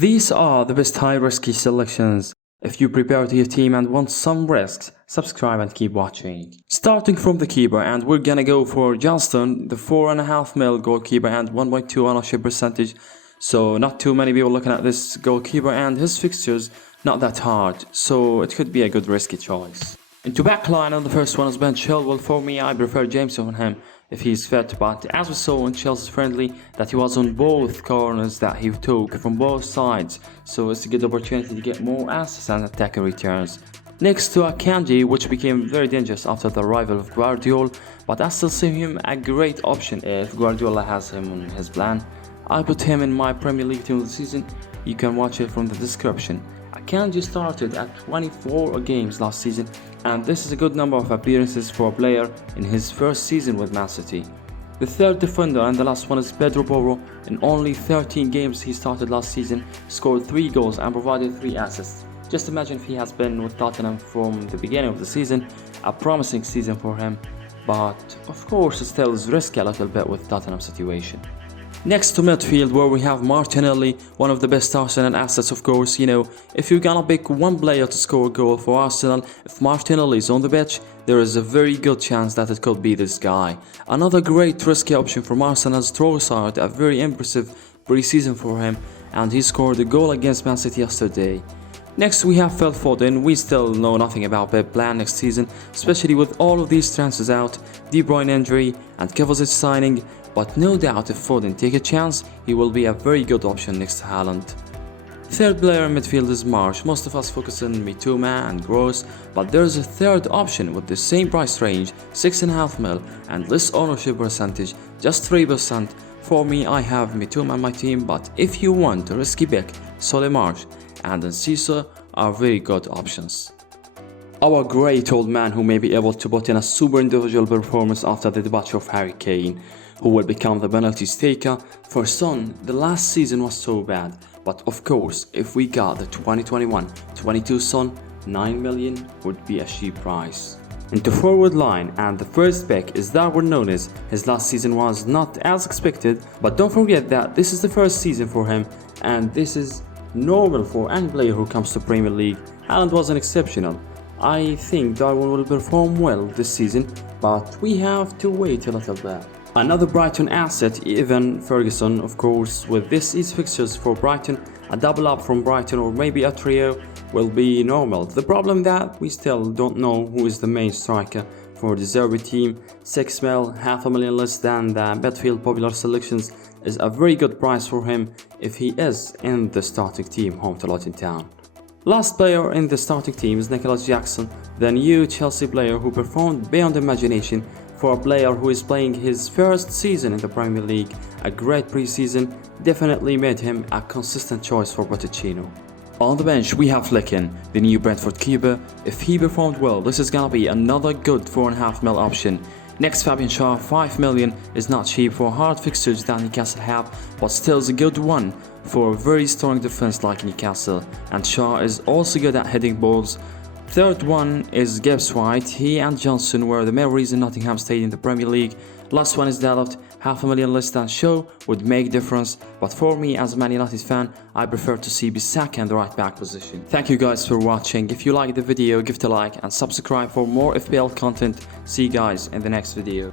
These are the best high-risky selections. If you prepare to your team and want some risks, subscribe and keep watching. Starting from the keeper, and we're gonna go for Johnston, the 4.5 mil goalkeeper and 1.2 ownership percentage. So not too many people looking at this goalkeeper, and his fixtures not that hard, so it could be a good risky choice. Into backline, on the first one is Ben Chilwell. For me, I prefer James on him if he's fit, but as we saw in Chelsea's friendly that he was on both corners that he took from both sides, so it's a good opportunity to get more assists and attacking returns. Next to Akanji, which became very dangerous after the arrival of Guardiola, but I still see him a great option if Guardiola has him on his plan. I put him in my Premier League team of the season. You can watch it from the description. Akanji started at 24 games last season, and this is a good number of appearances for a player in his first season with Man City. The third defender and the last one is Pedro Porro. In only 13 games he started last season, scored 3 goals and provided 3 assists. Just imagine if he has been with Tottenham from the beginning of the season, a promising season for him, but of course it still is risky a little bit with Tottenham situation. Next to midfield, where we have Martinelli, one of the best Arsenal assets, of course. If you're gonna pick one player to score a goal for Arsenal, if Martinelli is on the pitch, there is a very good chance that it could be this guy. Another great risky option from Arsenal's Trossard, a very impressive pre-season for him, and he scored a goal against Man City yesterday. Next we have Phil Foden. We still know nothing about Pep's plan next season, especially with all of these transfers out, De Bruyne injury and Kovacic signing, but no doubt if Foden take a chance, he will be a very good option next to Haaland. Third player in midfield is Marsh. Most of us focus on Mitoma and Gross, but there is a third option with the same price range, 6.5 mil, and less ownership percentage, just 3%. For me, I have Mitoma on my team, but if you want a risky pick, Solly Marsh and Enciso are very good options. Our great old man who may be able to put in a super individual performance after the departure of Harry Kane, who will become the penalties taker. For Son, the last season was so bad, but of course, if we got the 2021-22 Son, 9 million would be a cheap price. Into forward line, and the first pick is Darwin Núñez. His last season was not as expected, but don't forget that this is the first season for him, and this is normal for any player who comes to Premier League. Haaland wasn't exceptional. I think Darwin will perform well this season, but we have to wait a little bit. Another Brighton asset, Evan Ferguson, of course. With this easy fixtures for Brighton, a double up from Brighton or maybe a trio will be normal. The problem that we still don't know who is the main striker for the Zerbi team. 6 mil, half a million less than the Betfield popular selections, is a very good price for him if he is in the starting team home to Luton Town. Last player in the starting team is Nicholas Jackson, the new Chelsea player who performed beyond imagination. For a player who is playing his first season in the Premier League, a great pre-season definitely made him a consistent choice for Pochettino. On the bench we have Flicken, the new Brentford keeper. If he performed well, this is gonna be another good 4.5 mil option. Next, Fabian Schär, 5 million is not cheap for hard fixtures that Newcastle have, but still is a good one for a very strong defense like Newcastle, and Schär is also good at heading balls. Third one is Gibbs White. He and Johnson were the main reason Nottingham stayed in the Premier League. Last one is Dalot, half a million less than Shaw would make difference, but for me as a Man United fan, I prefer to see Bissaka in the right back position. Thank you guys for watching. If you liked the video, give it a like and subscribe for more FPL content. See you guys in the next video.